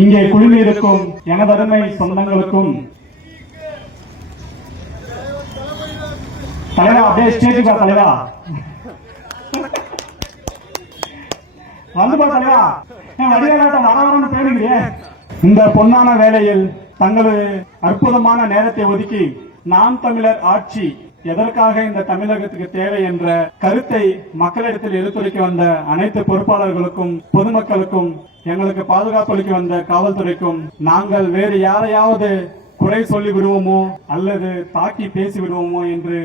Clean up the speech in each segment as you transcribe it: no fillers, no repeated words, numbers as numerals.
இங்கே குழுமியிருக்கும் எனதருமை சொந்தங்களுக்கும் தலைவா, அப்படியே ஸ்டேஜுக்கா தலைவா, வந்துப்பா தலைவா, வடிவேலாட்டம் வரவரன்னு பேருங்க. இந்த பொன்னான வேளையில் தங்களது அற்புதமான நேரத்தை ஒதுக்கி நாம் தமிழர் ஆட்சி எதற்காக இந்த தமிழகத்துக்கு தேவை என்ற கருத்தை மக்களிடத்தில் எடுத்துரைக்க வந்த அனைத்து பொறுப்பாளர்களுக்கும் பொதுமக்களுக்கும் எங்களுக்கு பாதுகாப்பு அளிக்க வந்த காவல்துறைக்கும் நாங்கள் வேறு யாரையாவது குறை சொல்லி விடுவோமோ அல்லது தாக்கி பேசி விடுவோமோ என்று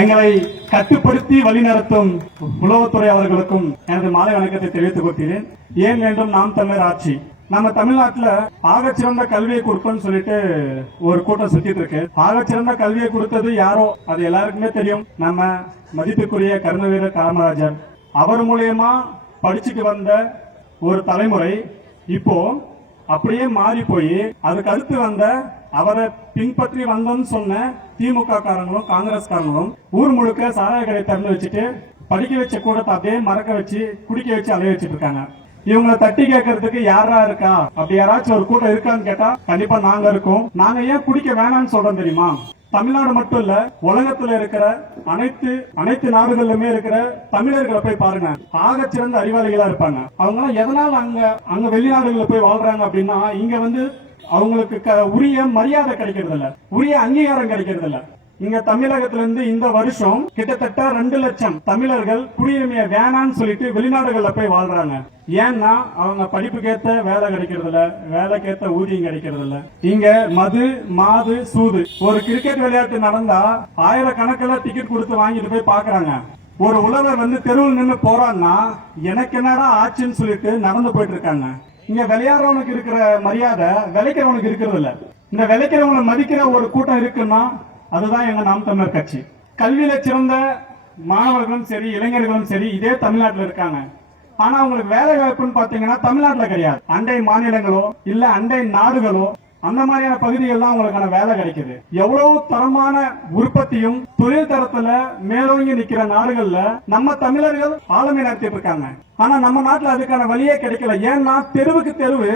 எங்களை கட்டுப்படுத்தி வழிநடத்தும் உளவுத்துறை அவர்களுக்கும் எனது மாலை வணக்கத்தை தெரிவித்துக் கொள்கிறேன். ஏன் வேண்டும் நாம் தமிழர் ஆட்சி? நம்ம தமிழ்நாட்டுல ஆகச்சிறந்த கல்வியை கொடுப்போம்னு சொல்லிட்டு ஒரு கூட்டம் சுத்திட்டு இருக்கு. ஆகச்சிறந்த கல்வியை கொடுத்தது யாரோ அது எல்லாருக்குமே தெரியும். நம்ம மதிப்புக்குரிய கர்மவீரர் காமராஜர் அவர் மூலியமா படிச்சுட்டு வந்த ஒரு தலைமுறை இப்போ அப்படியே மாறி போய் அதுக்கு அடுத்து வந்த அவரை பின்பற்றி வந்தோம்னு சொன்ன திமுக காரங்களும் காங்கிரஸ் காரங்களும் ஊர் முழுக்க சாராய கடை திறந்து வச்சுட்டு படிக்க வச்ச கூடத்தை அப்படியே மறக்க வச்சு குடிக்க வச்சு அலைய வச்சுட்டு இருக்காங்க. இவங்களை தட்டி கேட்கறதுக்கு யாரா இருக்கா? அப்படி யாராச்சும் ஒரு கூட்டம் இருக்கான்னு கேட்டா கண்டிப்பா நாங்க இருக்கோம். நாங்க ஏன் குடிக்க வேணாம்னு சொல்றோம் தெரியுமா? தமிழ்நாடு மட்டும் இல்ல, உலகத்துல இருக்கிற அனைத்து நாடுகளிலுமே இருக்கிற தமிழர்களை போய் பாருங்க, ஆக சிறந்த அறிவாளிகளா இருப்பாங்க. அவங்க எதனால அங்க வெளிநாடுகளில் போய் வாழ்றாங்க அப்படின்னா இங்க வந்து அவங்களுக்கு உரிய மரியாதை கிடைக்கிறது இல்ல, உரிய அங்கீகாரம் கிடைக்கிறது இல்ல. இங்க தமிழகத்திலிருந்து இந்த வருஷம் கிட்டத்தட்ட 2 லட்சம் தமிழர்கள் குடியுரிமையை வேணான்னு சொல்லிட்டு வெளிநாடுகள்ல போய் வாழ்றாங்க. ஏன்னா அவங்க படிப்புக்கேத்த வேலை கிடைக்கிறது இல்ல, வேலைக்கேத்த ஊதியம் கிடைக்கிறது இல்ல. இங்க மது மாது சூது, ஒரு கிரிக்கெட் விளையாட்டு நடந்தா ஆயிரக்கணக்கில் டிக்கெட் கொடுத்து வாங்கிட்டு போய் பாக்குறாங்க. ஒரு உழவர் வந்து தெருவில் நின்று போறான்னா எனக்கு என்னடா ஆச்சுன்னு சொல்லிட்டு நடந்து போயிட்டு இருக்காங்க. இங்க விளையாடுறவனுக்கு இருக்கிற மரியாதை விளைக்கிறவனுக்கு இருக்கிறது இல்ல. இந்த விளைக்கிறவங்களை மதிக்கிற ஒரு கூட்டம் இருக்குன்னா அதுதான் எங்க நாம் தமிழர் கட்சி. கல்வியில சிறந்த மாணவர்களும் சரி இளைஞர்களும் சரி இதே தமிழ்நாட்டில் இருக்காங்க. ஆனா அவங்களுக்கு வேலை வாய்ப்புன்னு பாத்தீங்கன்னா தமிழ்நாட்டில் கிடையாது. அண்டை மாநிலங்களோ இல்ல அண்டை நாடுகளோ அந்த மாதிரியான பகுதிகள் தான் அவங்களுக்கான வேலை கிடைக்குது. எவ்வளவு தரமான உற்பத்தியும் தொழில் தரத்துல மேலோங்கி நிக்கிற நாடுகள்ல நம்ம தமிழர்கள் ஆளுமை நடத்திட்டு இருக்காங்க. ஆனா நம்ம நாட்டுல அதுக்கான வழியே கிடைக்கல. ஏன்னா தெருவுக்கு தெருவு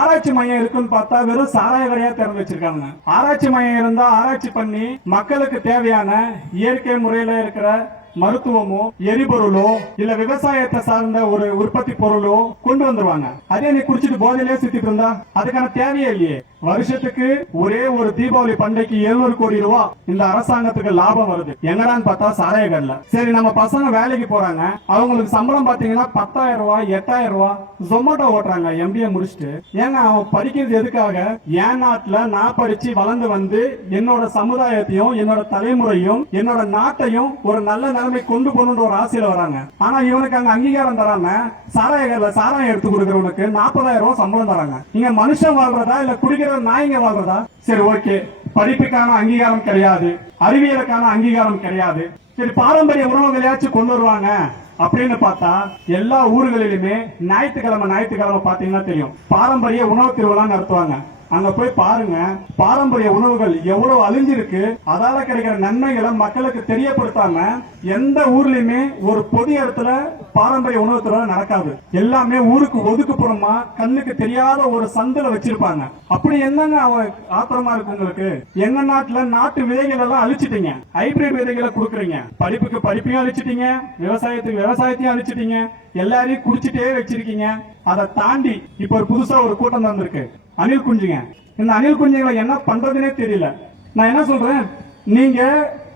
ஆராய்ச்சி மையம் இருக்குன்னு பார்த்தா வெறும் சாராய கடையா திறந்து வச்சிருக்காங்க. ஆராய்ச்சி மையம் இருந்தா ஆராய்ச்சி பண்ணி மக்களுக்கு தேவையான இயற்கை முறையில இருக்கிற மருத்துவமோ எரிபொருளோ இல்ல விவசாயத்தை சார்ந்த ஒரு உற்பத்தி பொருளோ கொண்டு வந்துருவாங்க. அதே நீ குடிச்சிட்டு போதையிலே சுத்திட்டு இருந்தா அதுக்கான தேவையே இல்லையே. வருஷத்துக்கு ஒரே ஒரு தீபாவளி பண்டிகைக்கு 700 கோடி ரூபாய் இந்த அரசாங்கத்துக்கு லாபம் வருது. எங்கடான்னு பார்த்தா சாராய கடல. சரி, நம்ம பசங்க வேலைக்கு போறாங்க, அவங்களுக்கு சம்பளம் பாத்தீங்கன்னா 10,000 ரூபாய் 8,000 ரூபாய். ஜொமேட்டோ ஓட்டுறாங்க எம்பிஏ முடிச்சுட்டு. ஏங்க அவன் படிக்கிறது எதுக்காக? என் நாட்டுல நான் படிச்சு வளர்ந்து வந்து என்னோட சமுதாயத்தையும் என்னோட தலைமுறையும் என்னோட நாட்டையும் ஒரு நல்ல நிலைமை கொண்டு போகணுன்ற ஒரு ஆசையில வராங்க. ஆனா இவனுக்கு அங்க அங்கீகாரம் தராம சாராய கடல சாராயம் எடுத்து கொடுக்கறவனுக்கு 40,000 ரூபாய் சம்பளம் தராங்க. இங்க மனுஷன் வாழ்றதா இல்ல குடிக்கிற நாய்ங்க வாழ்றதா? சரி, ஓகே, படிப்புக்கான அங்கீகாரம் கிடையாது, அறிவியலுக்கான அங்கீகாரம் கிடையாது. சரி, பாரம்பரிய உணவுகளையாச்சும் கொண்டு வருவாங்க அப்படின்னு பார்த்தா எல்லா ஊர்களிலுமே ஞாயிற்றுக்கிழமை பாத்தீங்கன்னா தெரியும் பாரம்பரிய உணவு திருவிழா நடத்துவாங்க. அங்க போய் பாருங்க, பாரம்பரிய உணவுகள் எவ்வளவு அழிஞ்சிருக்கு. அதால கிடைக்கிற நன்மைகளை மக்களுக்கு தெரியப்படுத்தாம எந்த ஊர்லயுமே ஒரு பொது இடத்துல பாரம்பரிய உணவு திருவிழா நடக்காது. எல்லாமே ஊருக்கு ஒதுக்குப்புறமா கண்ணுக்கு தெரியாத ஒரு சந்தில வச்சிருப்பாங்க. அப்படி என்னங்க ஆத்திரமா இருக்கு உங்களுக்கு? எங்க நாட்டுல நாட்டு விதைகள் எல்லாம் அழிச்சிட்டீங்க, ஹைபிரிட் விதைகளை கொடுக்குறீங்க. படிப்புக்கு படிப்பையும் அழிச்சிட்டீங்க, விவசாயத்துக்கு விவசாயத்தையும் அழிச்சிட்டீங்க, எல்லாரையும் குடிச்சிட்டே வச்சிருக்கீங்க. அதை தாண்டி இப்ப ஒரு புதுசா ஒரு கூட்டம் வந்திருக்கு, அணில் குஞ்சுங்க. இந்த அணில் குஞ்சுகளை என்ன பண்றதுன்னே தெரியல. நான் என்ன சொல்றேன், நீங்க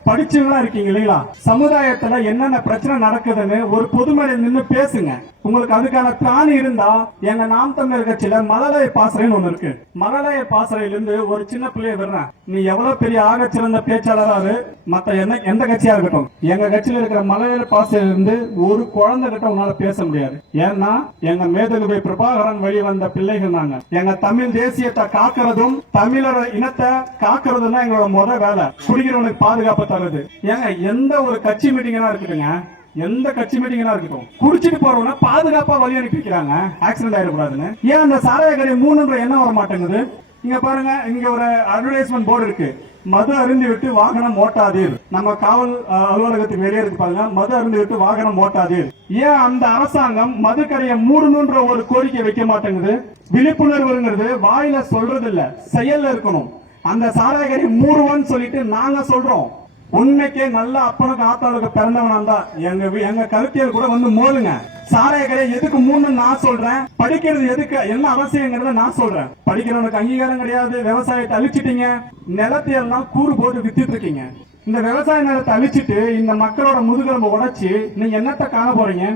படிச்சவங்களா இருக்கீங்க இல்லைங்களா? சமுதாயத்துல என்னென்ன பிரச்சனை நடக்குதுன்னு ஒரு பொதுமேடையில் நின்று பேசுங்க. உங்களுக்கு அதுக்கான திராணி இருந்தா எங்க நாம் தமிழர் கட்சியில மழலைய பாசறைன்னு ஒண்ணு இருக்கு. மழலைய பாசறையிலிருந்து ஒரு சின்ன பிள்ளைய விடுறேன். நீ எவ்வளவு பெரிய ஆக சிறந்த பேச்சாளராரு மத்த எந்த கட்சியா இருக்கட்டும், எங்க கட்சியில இருக்கிற மழலைய பாசறையிலிருந்து ஒரு குழந்தை கிட்ட உன்னால பேச முடியாது. ஏன்னா எங்க மேதகுவை பிரபாகரன் வழி வந்த பிள்ளைகள் நாங்க. எங்க தமிழ் தேசியத்தை காக்கிறதும் தமிழர் இனத்தை காக்கிறதும் தான் எங்களோட முத வேலை. குடிக்கிறவனுக்கு பாதுகாப்பு தருது. ஏங்க எந்த ஒரு கட்சி மீட்டிங்கா இருக்குதுங்க, எந்த கட்சி மீட்டிங்கா இருக்கட்டும், குடிச்சிட்டு போறவங்க பாதுகாப்பா வழி அனுப்பி வைக்கிறாங்க, ஆக்சிடென்ட் ஆயிடக்கூடாதுன்னு. ஏன் அந்த சாராய கடை 3 எண்ணம் வர மாட்டேங்குது? இங்க பாருங்க, இங்க ஒரு அட்வர்டைஸ்மெண்ட் போர்டு இருக்கு. மது அருந்தி விட்டு வாகனம் ஓட்டாதீர். நம்ம காவல் அலுவலகத்துக்கு வெளியே இருக்கு பாருங்க, மது அருந்தி விட்டு வாகனம் ஓட்டாதீர். ஏன் அந்த அரசாங்கம் மதுக்கடையை மூடணுன்ற ஒரு கோரிக்கை வைக்க மாட்டேங்குது? விழிப்புணர்வுங்கிறது வாயில சொல்றது இல்ல, செயல்ல இருக்கணும். அந்த சாராய கடை மூடுவோன்னு சொல்லிட்டு நாங்க சொல்றோம். உண்மைக்கே நல்ல அப்பனுக்கு ஆத்தாளுக்கு பிறந்தவனா தான் எங்க கருத்தியல் கூட வந்து மோதுங்க. சாராய கடை எதுக்கு மூணு நான் சொல்றேன், படிக்கிறது எதுக்கு என்ன அவசியங்கிறத நான் சொல்றேன். படிக்கிறவனுக்கு அங்கீகாரம் கிடையாது, விவசாயத்தை அழிச்சிட்டீங்க, நிலத்தையெல்லாம் கூறு போட்டு வித்துட்டு இருக்கீங்க. இந்த விவசாய நிலத்தை அழிச்சிட்டு இந்த மக்களோட முதுகெலும்பு உடைச்சு நீங்க என்னத்த காண போறீங்க?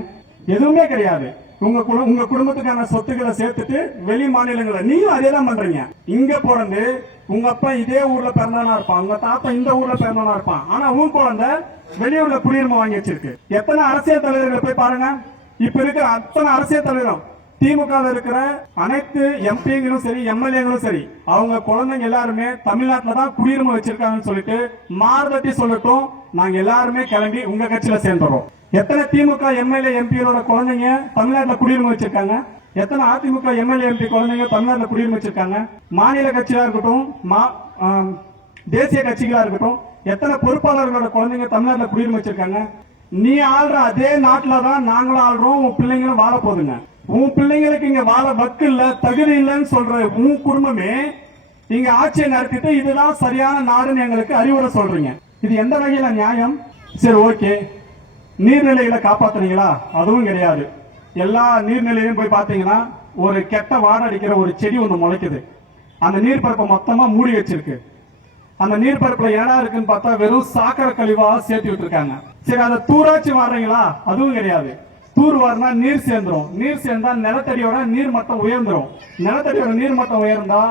எதுவுமே கிடையாது. உங்க குடும்பத்துக்கான சொத்துக்களை சேர்த்துட்டு வெளி மாநிலங்களை நீயும் அதே தான் பண்றீங்க. இங்க பிறந்து உங்க அப்பா இதே ஊர்ல பிறந்தவனா இருப்பான், உங்க தாத்தா இந்த ஊர்ல பிறந்தவனா இருப்பான். ஆனா உன் குழந்தை வெளியூர்ல குடியுரிமை வாங்கி வச்சிருக்கு. எத்தனை அரசியல் தலைவர்களை போய் பாருங்க. இப்ப இருக்கிற அத்தனை அரசியல் தலைவரும் திமுக இருக்கிற அனைத்து எம்பிங்களும் சரி, எம்எல்ஏங்களும் சரி, அவங்க குழந்தைங்க எல்லாருமே தமிழ்நாட்டில தான் குடியுரிமை வச்சிருக்காங்கன்னு சொல்லிட்டு மாறுதட்டி சொல்லட்டும். நாங்க எல்லாருமே கிளம்பி உங்க கட்சியில சேர்ந்துறோம். எத்தனை திமுக எம்எல்ஏ எம்பிகளோட குழந்தைங்க தமிழ்நாட்டில் குடியுரிமை வச்சிருக்காங்க? எத்தனை அதிமுக எம்எல்ஏ எம்பி குழந்தைங்க தமிழ்நாட்டில் குடியுரிமை வச்சிருக்காங்க? மாநில கட்சியா இருக்கட்டும், தேசிய கட்சிகளா இருக்கட்டும், எத்தனை பொறுப்பாளர்களோட குழந்தைங்க தமிழ்நாட்டில் குடியுரிமை வச்சிருக்காங்க? நீ ஆள்ற அதே நாட்டில தான் நாங்களும் ஆள்றோம். உன் பிள்ளைங்களும் வாழ போதுங்க. உன் பிள்ளைங்களுக்கு இங்க வாழ வக்கு இல்ல, தகுதி இல்லைன்னு சொல்ற உன் குடும்பமே இங்க ஆட்சியை நடத்திட்டு இதுதான் சரியான நாடுன்னு எங்களுக்கு அறிவுரை சொல்றீங்க. இது எந்த வகையில நியாயம்? சரி, ஓகே, நீர்நிலைகளை காப்பாத்துறீங்களா? அதுவும் கிடையாது. எல்லா நீர்நிலையிலும் போய் பாத்தீங்கன்னா ஒரு கெட்ட வாடை அடிக்கிற ஒரு செடி ஒண்ணு முளைக்குது. அந்த நீர்பரப்பை மொத்தமா மூடி வச்சிருக்கு. அந்த நீர்பரப்புல ஏடா இருக்குன்னு பார்த்தா வெறும் சாக்கடை கழிவா சேர்த்து விட்டுருக்காங்க. சரி, அதை தூராட்சி வாடுறீங்களா? அதுவும் கிடையாது. தூர் வாரினா நீர் சேர்ந்துரும். நீர் சேர்ந்தா நிலத்தடியோட நீர் மட்டம் உயர்ந்துரும். நிலத்தடியோட நீர் மட்டம் உயர்ந்தா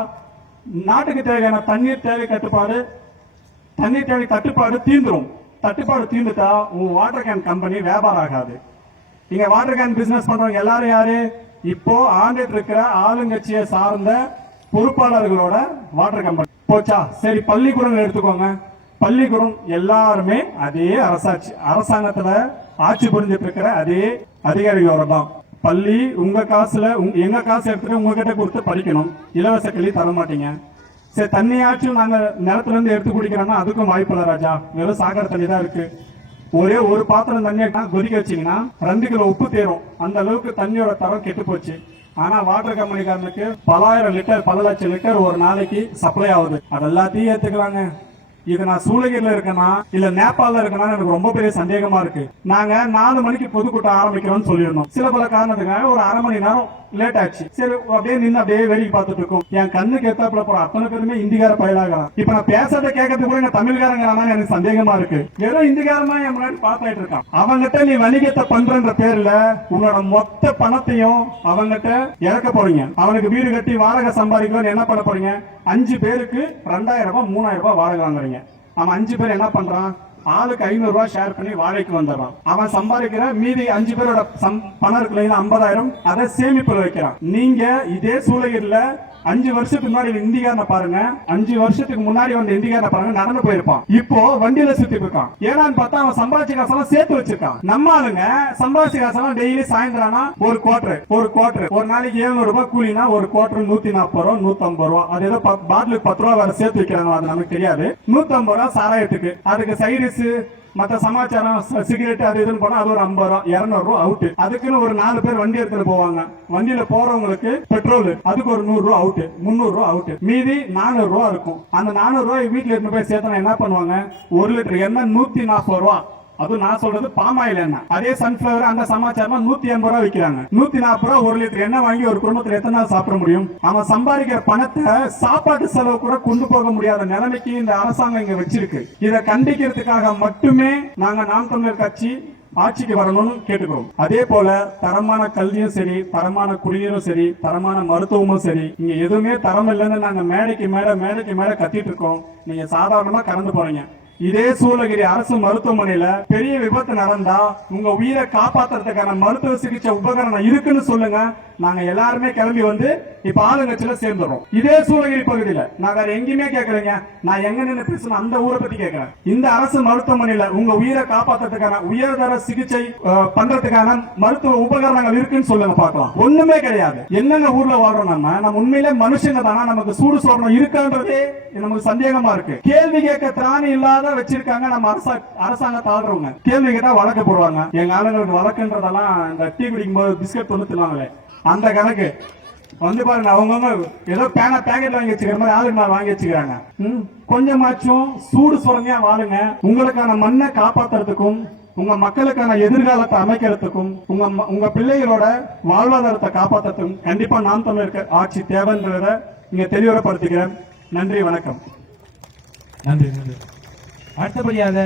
நாட்டுக்கு தேவையான தண்ணீர் தேவை தட்டுப்பாடு தீந்துரும். தட்டுப்பாடு தீர்ந்துட்டா உன் வாட்டர் கேன் கம்பெனி வியாபாரம் ஆகாது. இங்க வாட்டர் கேன் பிசினஸ் பண்றவங்க எல்லாரும் யாரு? இப்போ ஆண்டுட்டு இருக்கிற ஆளுங்கட்சியை சார்ந்த பொறுப்பாளர்களோட வாட்டர் கம்பெனி போச்சா? சரி, பள்ளிக்கூடங்கள் எடுத்துக்கோங்க. பள்ளிக்கூடம் எல்லாருமே அதே அரசாங்கத்துல ஆட்சி புரிஞ்சிட்டு இருக்கிற அதே அதிகாரிகளோட தான். பள்ளி உங்க காசுல எங்க காசு எடுத்துட்டு உங்ககிட்ட கொடுத்து படிக்கணும். இலவச கல்வி தர மாட்டீங்க. சரி, தண்ணியாச்சும் நாங்க நிலத்துல இருந்து எடுத்து குடிக்கிறோம்னா அதுக்கும் வாய்ப்பு இல்லை ராஜா. வெறும் சாக்கடை தண்ணி தான் இருக்கு. ஒரே ஒரு பாத்திரம் தண்ணியை கொதிக்க வச்சீங்கன்னா 2 கிலோ உப்பு தேரும். அந்த அளவுக்கு தண்ணியோட தரம் கெட்டு போச்சு. ஆனா வாட்டர் கம்பெனிக்காரனுக்கு பல ஆயிரம் லிட்டர், பல லட்சம் லிட்டர் ஒரு நாளைக்கு சப்ளை ஆகுது. அது எல்லாத்தையும் ஏத்துக்கிறாங்க. இது நான் சூளகிரில இருக்கேனா இல்ல நேபாளல இருக்கேனா எனக்கு ரொம்ப பெரிய சந்தேகமா இருக்கு. நாங்க 4 மணிக்கு பொதுக்கூட்டம் ஆரம்பிக்கிறோம்னு சொல்லியிருந்தோம். சில பல காரணத்துக்காக ஒரு 1/2 மணி நேரம் லேட் ஆச்சு. சரி, அப்படியே நின்று அப்படியே வேடிக்கை பார்த்துட்டு இருக்கோம். என் கண்ணுக்கு எத்தாப்புல போற அத்தனை பேருமே இந்திக்கார பயிலாகலாம். இப்ப நான் பேசுறத கேட்கறது கூட எங்க தமிழ்காரங்க எனக்கு சந்தேகமா இருக்கு. வெறும் இந்திக்காரமா என் முன்னாடி பார்த்துட்டு இருக்கான். அவங்கிட்ட நீ வணிகத்தை பண்றன்ற பேர்ல உன்னோட மொத்த பணத்தையும் அவங்கிட்ட இறக்க போறீங்க. அவனுக்கு வீடு கட்டி வாடகை சம்பாதிக்கணும்னு என்ன பண்ண போறீங்க? 5 பேருக்கு 2000 ரூபாய் 3000 ரூபாய் வாடகை வாங்குறீங்க. அவன் 5 பேர் என்ன பண்றான்? ஆளுக்கு 500 ரூபாய் ஷேர் பண்ணி வாடகைக்கு வந்துடுறான். அவன் சம்பாதிக்கிற மீதி 5 பேரோட பணம் இருக்குல்ல 50,000 அதை சேமிப்புல வைக்கிறான். நீங்க இதே சூளகிரில 5 வருஷத்துக்கு முன்னாடி இந்திக்காரனை பாருங்க, 5 வருஷத்துக்கு முன்னாடி வந்த இந்திக்காரனை பாருங்க, நடந்து போயிருப்பான். இப்போ வண்டியில சுத்தி இருக்கான். ஏன்னான்னு பார்த்தா அவன் சம்பாதிச்ச காசெல்லாம் சேர்த்து வச்சிருக்கான். நம்ம ஆளுங்க சம்பாதிச்ச காசெல்லாம் டெய்லி சாயந்தரம்னா ஒரு குவார்டர் ஒரு நாளைக்கு 700 ரூபாய் கூலினா ஒரு குவார்டர் 140 ரூபா 150 ரூபா. அது ஏதோ பாட்டிலுக்கு 10 ரூபா வேற சேர்த்து வைக்கிறாங்க. அது நமக்கு தெரியாது. 150 ரூபா சாராயத்துக்கு, அதுக்கு சைடிஸ் மத்த சமாச்சாரம் சிகரெட் அது இதுன்னு போனா அது ஒரு 50 ரூபா 200 ரூபா அவுட். அதுக்குன்னு ஒரு 4 பேர் வண்டி எடுத்துட்டு போவாங்க. வண்டியில போறவங்களுக்கு பெட்ரோல் அதுக்கு ஒரு 100 ரூபா அவுட், 300 ரூபா அவுட், மீதி 400 ரூபா இருக்கும். அந்த 400 ரூபாய் வீட்டுல எடுத்து போய் சேர்த்தா என்ன பண்ணுவாங்க? 1 லிட்டர் எண்ணெய் 140 ரூபா. அது நான் சொல்றது பாமாயில் எண்ணெய். அதே சன்ஃபிளவர் அந்த சமாச்சாரம் 180 ரூபா விற்கிறாங்க. 140 ரூபா 1 லிட்டர் எண்ணெய் வாங்கி ஒரு குடும்பத்தில் எத்தனை நாள் சாப்பிட முடியும்? அவன் சம்பாதிக்கிற பணத்தை சாப்பாட்டு செலவு கூட கொண்டு போக முடியாத நிலைமைக்கு இந்த அரசாங்கம் இங்க வச்சிருக்கு. இதை கண்டிக்கிறதுக்காக மட்டுமே நாங்க நாம் தமிழர் கட்சி ஆட்சிக்கு வரணும்னு கேட்டுக்கிறோம். அதே போல தரமான கல்வியும் சரி, தரமான குடிநீரும் சரி, தரமான மருத்துவமும் சரி, இங்க எதுவுமே தரம் இல்லைன்னு நாங்க மேடைக்கு மேல கத்திட்டு இருக்கோம். நீங்க சாதாரணமா கடந்து போறீங்க. இதே சூளகிரி அரசு மருத்துவமனையில பெரிய விபத்து நடந்தா உங்க உயிரை காப்பாத்துறதுக்கான மருத்துவ சிகிச்சை உபகரணம் இருக்குன்னு சொல்லுங்க. நாங்க எல்லாருமே கிளம்பி வந்து இப்ப ஆளுங்கட்சியில சேர்ந்துறோம். இதே சூளகிரி பகுதியில நான் வேற எங்கேயுமே கேட்கறேங்க, நான் எங்க நின்று பேசணும் அந்த ஊரை பத்தி கேட்கிறேன். இந்த அரசு மருத்துவமனையில உங்க உயிரை காப்பாத்துறதுக்கான உயர்தர சிகிச்சை பண்றதுக்கான மருத்துவ உபகரணங்கள் இருக்குன்னு சொல்லுங்க பார்க்கலாம். ஒண்ணுமே கிடையாது. என்னங்க ஊர்ல வாழ்றோம் நம்ம உண்மையிலே மனுஷங்க தானா? நமக்கு சூடு சோழனம் இருக்கான்றதே நமக்கு சந்தேகமா இருக்கு. கேள்வி கேட்க திராணி இல்லாத வச்சிருக்காங்க நம்ம அரசாங்கத்தை ஆடுறவங்க. கேள்வி கேட்டா வழக்கு போடுவாங்க. எங்க ஆளுங்களுக்கு வழக்குன்றதெல்லாம் இந்த டீ குடிக்கும் போது பிஸ்கட் வந்து தின்னாங்களே அந்த கணக்கு வந்து பாருங்க. அவங்கவுங்க ஏதோ பேக்கெட் வாங்கி வச்சுக்கிற மாதிரி ஆளுங்க வாங்கி வச்சுக்கிறாங்க. கொஞ்சமாச்சும் சூடு சுரங்கியா வாழுங்க. உங்களுக்கான மண்ணை காப்பாத்துறதுக்கும் உங்க மக்களுக்கான எதிர்காலத்தை அமைக்கிறதுக்கும் உங்க பிள்ளைகளோட வாழ்வாதாரத்தை காப்பாற்றுறதுக்கும் கண்டிப்பா நாம் தமிழர் ஆட்சி தேவைன்றத இங்க தெளிவுபடுத்துகிறேன். நன்றி, வணக்கம். நன்றி. அடுத்தபடியாக